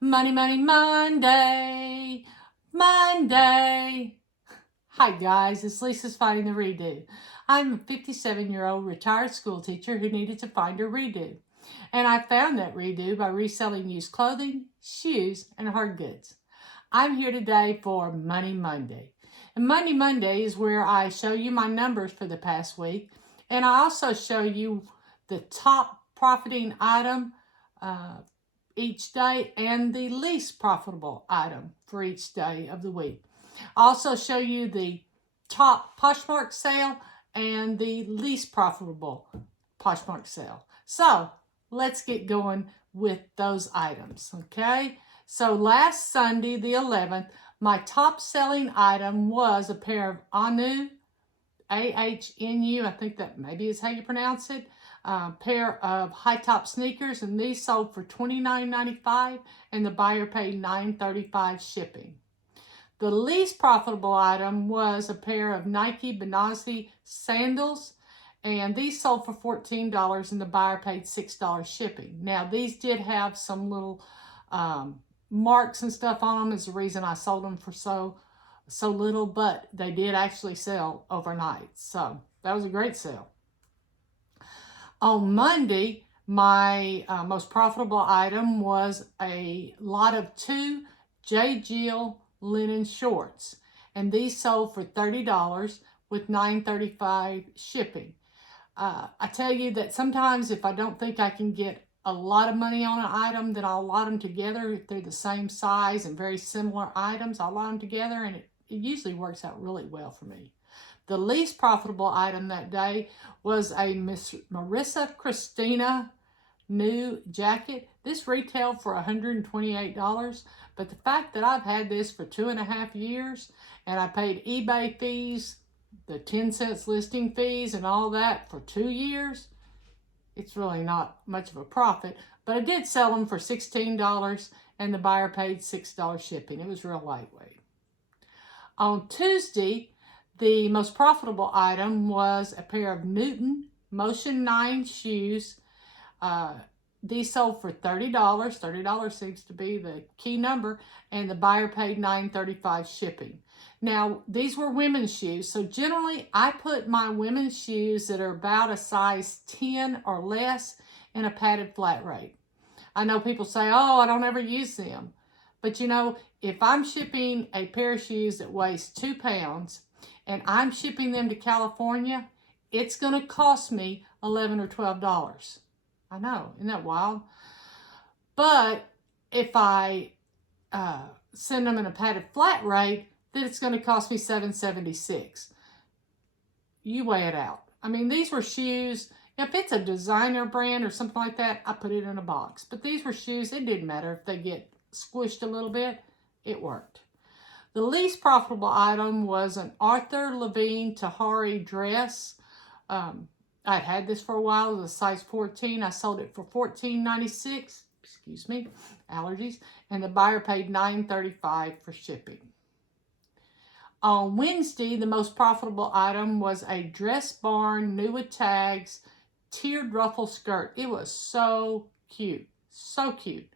Money, money, Monday, Monday. Hi guys, it's Lisa's Finding the Redo. I'm a 57-year-old retired school teacher who needed to find a redo. And I found that redo by reselling used clothing, shoes, and hard goods. I'm here today for Money Monday. And Money Monday is where I show you my numbers for the past week. And I also show you the top profiting item each day and the least profitable item for each day of the week. I also show you the top Poshmark sale and the least profitable Poshmark sale. So let's get going with those items, okay? So last Sunday, the 11th, my top selling item was a pair of Ahnu, A-H-N-U, I think that maybe is how you pronounce it, pair of high top sneakers, and these sold for $29.95 and the buyer paid $9.35 shipping. The least profitable item was a pair of Nike Benazzi sandals, and these sold for $14 and the buyer paid $6 shipping. Now these did have some little marks and stuff on them, is the reason I sold them for so little, but they did actually sell overnight, so that was a great sale. On Monday, my most profitable item was a lot of 2 J. Jill linen shorts, and these sold for $30 with $9.35 shipping. I tell you that sometimes if I don't think I can get a lot of money on an item, then I'll lot them together. If they're the same size and very similar items, I'll lot them together, and it usually works out really well for me. The least profitable item that day was a Miss Marissa Christina new jacket. This retailed for $128, but the fact that I've had this for 2.5 years and I paid eBay fees, the 10 cents listing fees and all that for 2 years, it's really not much of a profit, but I did sell them for $16 and the buyer paid $6 shipping. It was real lightweight. On Tuesday, the most profitable item was a pair of Newton Motion 9 shoes. These sold for $30. $30 seems to be the key number, and the buyer paid $9.35 shipping. Now, these were women's shoes, so generally I put my women's shoes that are about a size 10 or less in a padded flat rate. I know people say, oh, I don't ever use them. But you know, if I'm shipping a pair of shoes that weighs 2 pounds and I'm shipping them to California, it's going to cost me $11 or $12. I know, isn't that wild? But if I send them in a padded flat rate, then it's going to cost me $7.76. You weigh it out. I mean, these were shoes. If it's a designer brand or something like that, I put it in a box. But these were shoes, it didn't matter if they get squished a little bit, it worked. The least profitable item was an Arthur Levine Tahari dress. I'd had this for a while. It was a size 14. I sold it for $14.96. Excuse me, allergies. And the buyer paid $9.35 for shipping. On Wednesday, the most profitable item was a Dress Barn new with tags tiered ruffle skirt. It was so cute, so cute.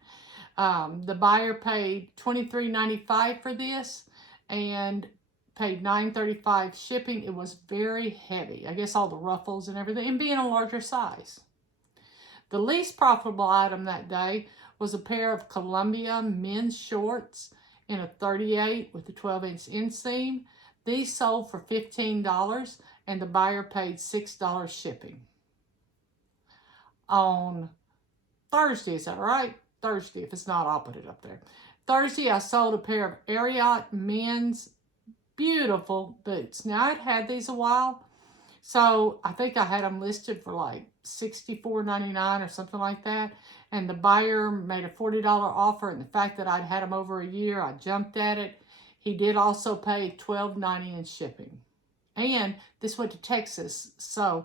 The buyer paid $23.95 for this and paid $9.35 shipping. It was very heavy. I guess all the ruffles and everything, and being a larger size. The least profitable item that day was a pair of Columbia men's shorts in a 38 with a 12-inch inseam. These sold for $15 and the buyer paid $6 shipping. On Thursday, is that right? Thursday, if it's not, I'll put it up there. Thursday, I sold a pair of Ariat men's beautiful boots. Now, I'd had these a while, so I think I had them listed for like $64.99 or something like that, and the buyer made a $40 offer, and the fact that I'd had them over a year, I jumped at it. He did also pay $12.90 in shipping, and this went to Texas, so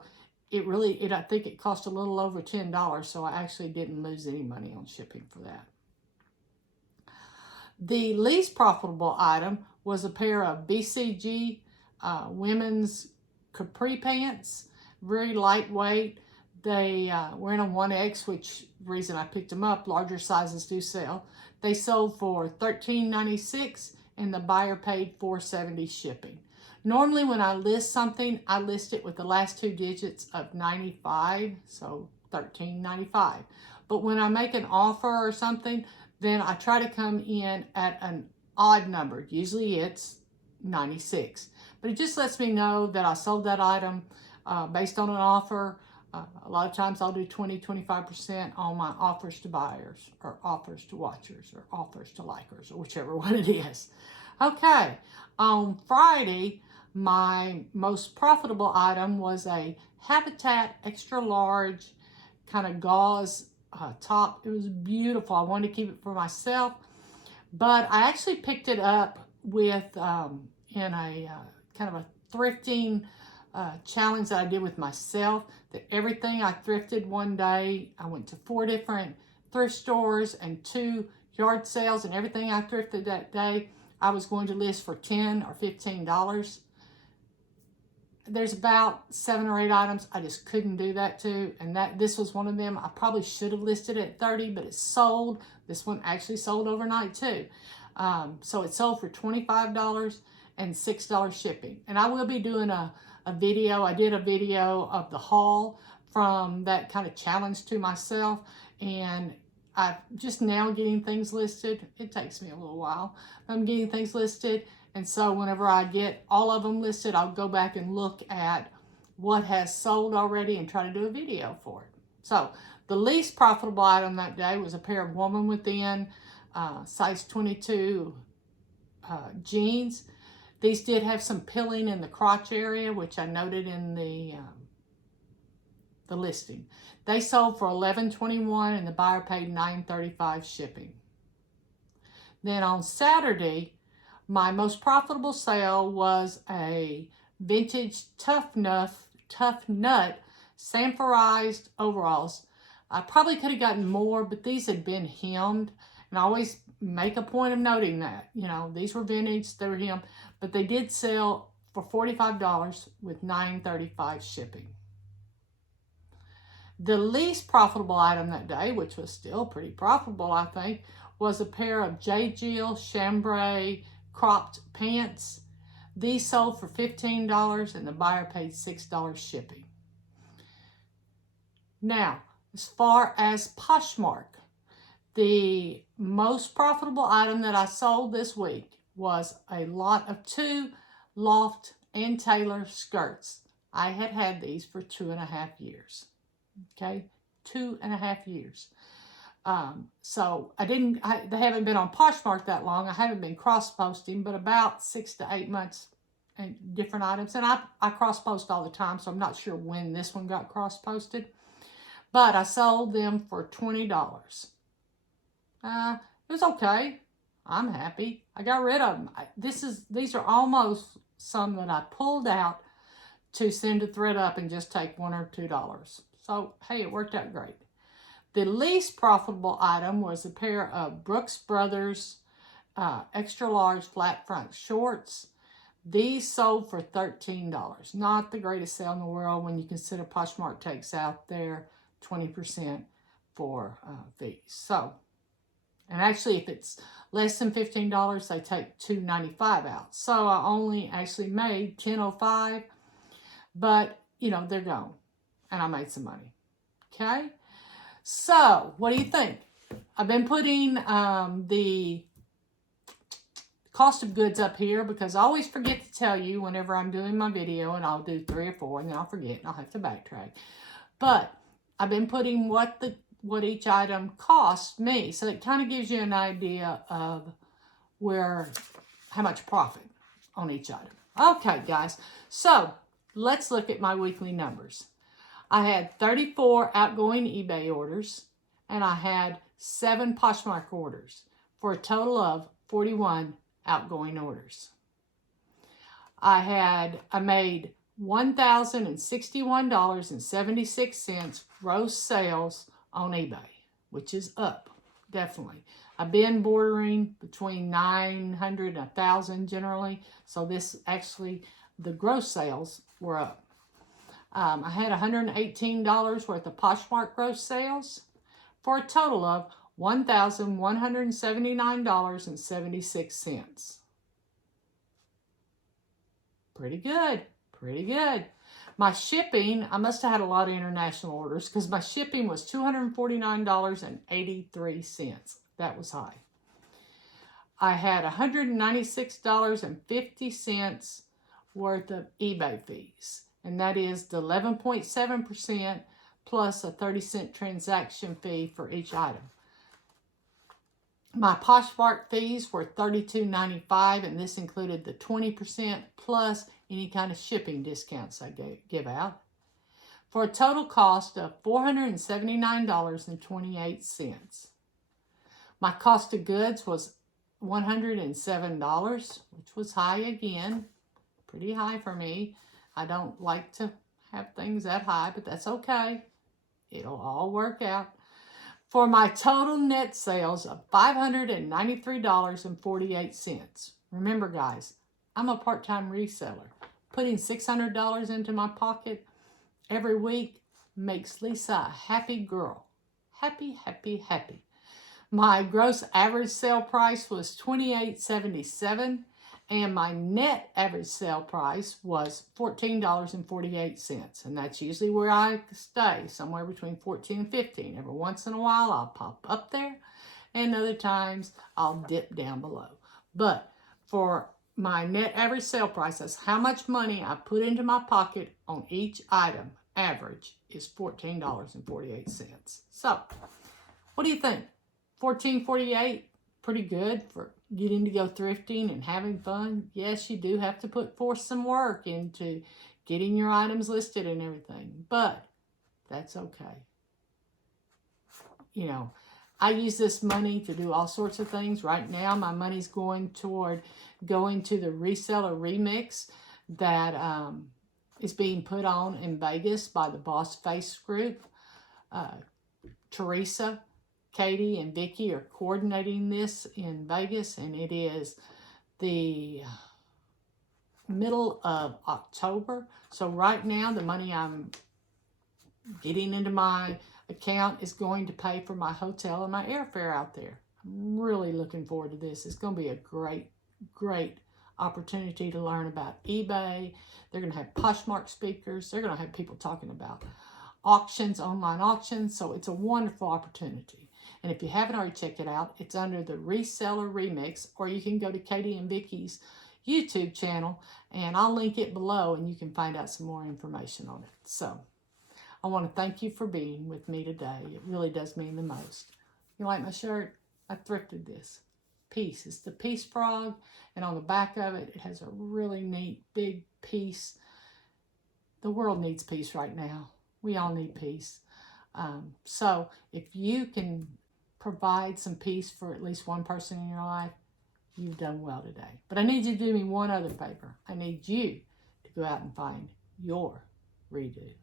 I think it cost a little over $10, so I actually didn't lose any money on shipping for that. The least profitable item was a pair of BCG women's capri pants, very lightweight, They were in a 1X, which reason I picked them up. Larger sizes do sell. They sold for $13.96 and the buyer paid $4.70 shipping. Normally when I list something, I list it with the last two digits of 95, so $13.95. But when I make an offer or something, then I try to come in at an odd number. Usually it's 96. But it just lets me know that I sold that item based on an offer. A lot of times I'll do 20-25% on my offers to buyers, or offers to watchers, or offers to likers, or whichever one it is. Okay, on Friday, my most profitable item was a Habitat extra large kind of gauze top. It was beautiful. I wanted to keep it for myself, but I actually picked it up with in a kind of a thrifting challenge that I did with myself. That everything I thrifted one day, I went to 4 different thrift stores and 2 yard sales, and everything I thrifted that day, I was going to list for $10 or $15. There's about 7 or 8 items I just couldn't do that to, and this was one of them. I probably should have listed it at $30, but it sold. This one actually sold overnight too. So it sold for $25 and $6 shipping. And I will be doing a video. I did a video of the haul from that kind of challenge to myself, and I'm just now getting things listed. It takes me a little while. I'm getting things listed, and so whenever I get all of them listed, I'll go back and look at what has sold already and try to do a video for it. So the least profitable item that day was a pair of Woman Within size 22 jeans. These did have some pilling in the crotch area, which I noted in the listing. They sold for $11.21 and the buyer paid $9.35 shipping. Then on Saturday, my most profitable sale was a vintage Tough Nut sanforized overalls. I probably could have gotten more, but these had been hemmed, and I always make a point of noting that. You know, these were vintage, they were hemmed, but they did sell for $45 with $9.35 shipping. The least profitable item that day, which was still pretty profitable, I think, was a pair of J. Jill chambray cropped pants. These sold for $15 and the buyer paid $6 shipping. Now, as far as Poshmark, the most profitable item that I sold this week was a lot of 2 Loft and Taylor skirts. I had had these for 2.5 years. Okay, 2.5 years. So they haven't been on Poshmark that long. I haven't been cross-posting, but about 6 to 8 months and different items. And I cross-post all the time, so I'm not sure when this one got cross-posted. But I sold them for $20. It was okay. I'm happy. I got rid of them. These are almost some that I pulled out to send to ThredUp and just take $1 or $2. So, hey, it worked out great. The least profitable item was a pair of Brooks Brothers extra large flat front shorts. These sold for $13. Not the greatest sale in the world when you consider Poshmark takes out their 20% for fees. So, and actually if it's less than $15, they take $2.95 out. So I only actually made $10.05, but you know, they're gone. And I made some money. Okay? So, what do you think? I've been putting the cost of goods up here because I always forget to tell you whenever I'm doing my video, and I'll do 3 or 4 and then I'll forget and I'll have to backtrack. But I've been putting what each item cost me, so it kind of gives you an idea of how much profit on each item. Okay, guys. So, let's look at my weekly numbers. I had 34 outgoing eBay orders, and I had 7 Poshmark orders for a total of 41 outgoing orders. I made $1,061.76 gross sales on eBay, which is up, definitely. I've been bordering between 900 and 1,000 generally, so this actually, the gross sales were up. I had $118 worth of Poshmark gross sales for a total of $1,179.76. Pretty good, pretty good. My shipping, I must have had a lot of international orders because my shipping was $249.83. That was high. I had $196.50 worth of eBay fees, and that is the 11.7% plus a 30-cent transaction fee for each item. My Poshmark fees were $32.95, and this included the 20% plus any kind of shipping discounts I give out, for a total cost of $479.28. My cost of goods was $107, which was high again, pretty high for me. I don't like to have things that high, but that's okay. It'll all work out. For my total net sales of $593.48. Remember, guys, I'm a part-time reseller. Putting $600 into my pocket every week makes Lisa a happy girl. Happy, happy, happy. My gross average sale price was $28.77, and my net average sale price was $14.48. And that's usually where I stay, somewhere between $14 and $15. Every once in a while, I'll pop up there, and other times I'll dip down below. But for my net average sale price, that's how much money I put into my pocket on each item. Average is $14.48. So, what do you think? $14.48, pretty good for getting to go thrifting and having fun. Yes, you do have to put forth some work into getting your items listed and everything, but that's okay. You know, I use this money to do all sorts of things. Right now, my money's going toward going to the Reseller Remix that is being put on in Vegas by the Boss Face Group. Teresa, Katy, and Vikki are coordinating this in Vegas, and it is the middle of October. So right now, the money I'm getting into my account is going to pay for my hotel and my airfare out there. I'm really looking forward to this. It's going to be a great, great opportunity to learn about eBay. They're going to have Poshmark speakers. They're going to have people talking about auctions, online auctions. So it's a wonderful opportunity. And if you haven't already checked it out, it's under the Reseller Remix, or you can go to Katy and Vikki's YouTube channel, and I'll link it below, and you can find out some more information on it. So I want to thank you for being with me today. It really does mean the most. You like my shirt? I thrifted this. Peace. It's the Peace Frog, and on the back of it, it has a really neat big peace. The world needs peace right now. We all need peace. So if you can provide some peace for at least one person in your life, you've done well today. But I need you to do me one other favor. I need you to go out and find your redo.